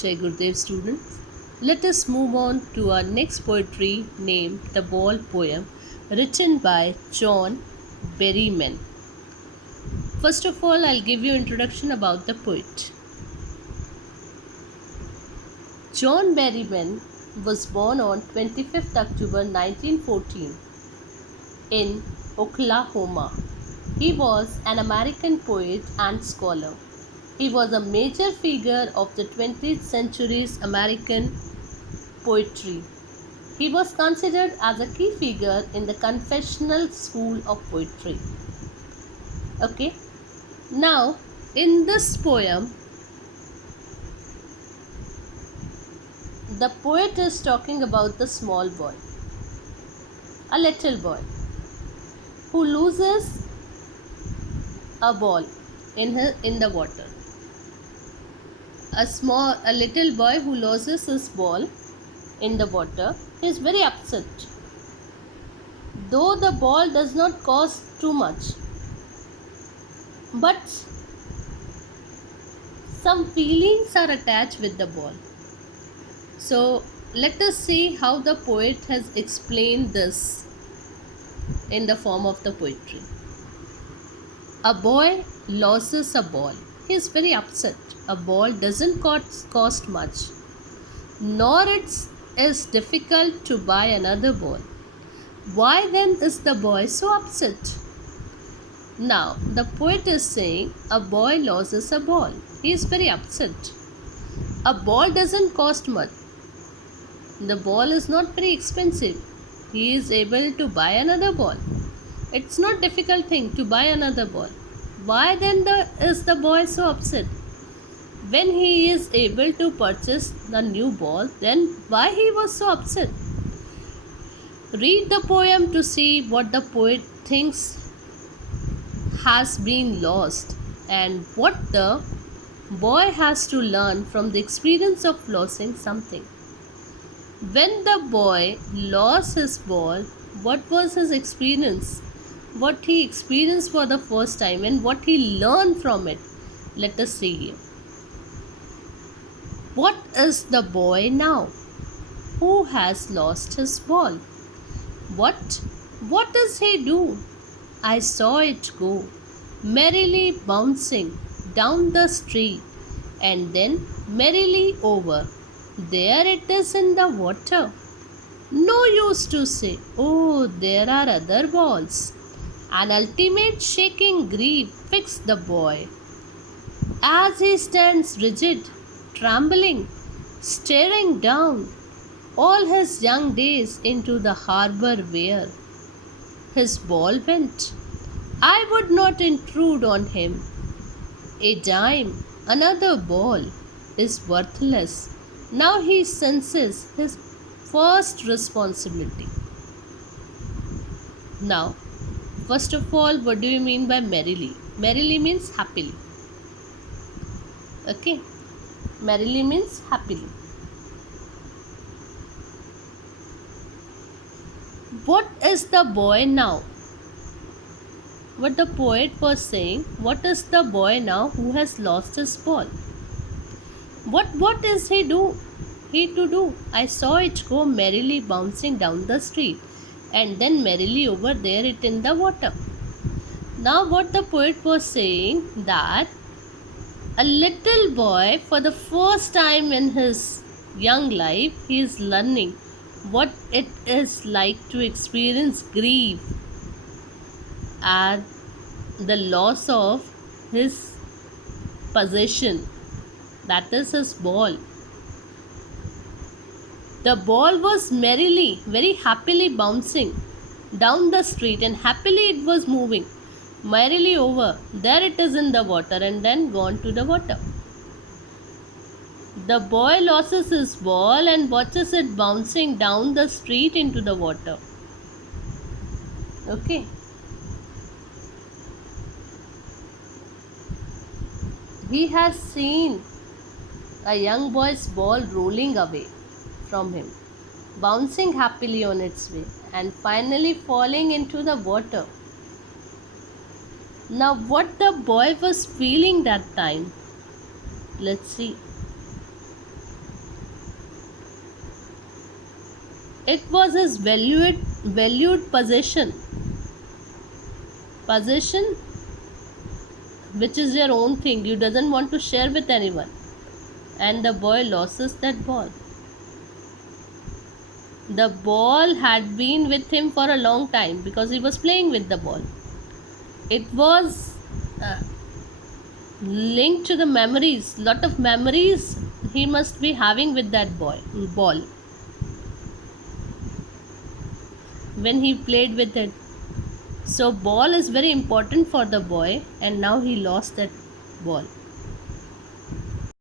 Jai Gurudev students. Let us move on to our next poetry named The Ball Poem, written by John Berryman. First of all, I'll give you introduction about the poet. John Berryman was born on 25th October 1914 in Oklahoma. He was an American poet and scholar. He was a major figure of the 20th century's American poetry. He was considered as a key figure in the confessional school of poetry. Okay, now in this poem, the poet is talking about the small boy, a little boy, who loses a ball in the water. A little boy who loses his ball in the water is very upset. Though the ball does not cost too much, but some feelings are attached with the ball. So let us see how the poet has explained this in the form of the poetry. A boy loses a ball. He is very upset. A ball doesn't cost much, nor it is difficult to buy another ball. Why then is the boy so upset? Now, the poet is saying a boy loses a ball. He is very upset. A ball doesn't cost much. The ball is not very expensive. He is able to buy another ball. It's not difficult thing to buy another ball. Why then is the boy so upset? When he is able to purchase the new ball, then why he was so upset? Read the poem to see what the poet thinks has been lost and what the boy has to learn from the experience of losing something. When the boy lost his ball, what was his experience? What he experienced for the first time and what he learned from it. Let us see here. What is the boy now who has lost his ball? What does he do? I saw it go, merrily bouncing down the street and then merrily over. There it is in the water. No use to say, oh, there are other balls. An ultimate shaking grief fixed the boy. As he stands rigid, trembling, staring down all his young days into the harbor where his ball went. I would not intrude on him. A dime, another ball, is worthless. Now he senses his first responsibility. Now, first of all, what do you mean by merrily? Merrily means happily. Okay, merrily means happily. What is the boy now? What the poet was saying, what is the boy now who has lost his ball? What is he to do? I saw it go merrily bouncing down the street and then merrily over there it in the water. Now what the poet was saying, that a little boy for the first time in his young life, he is learning what it is like to experience grief at the loss of his possession, that is his ball. The ball was merrily, very happily bouncing down the street and happily it was moving merrily over. There it is in the water and then gone to the water. The boy loses his ball and watches it bouncing down the street into the water. Okay. He has seen a young boy's ball rolling away from him, bouncing happily on its way and finally falling into the water. Now what the boy was feeling that time? Let's see. It was his valued possession, which is your own thing. You doesn't want to share with anyone, and the boy loses that ball. The ball had been with him for a long time because he was playing with the ball. It was uh, linked to the memories, lot of memories he must be having with that ball when he played with it. So ball is very important for the boy, and now he lost that ball.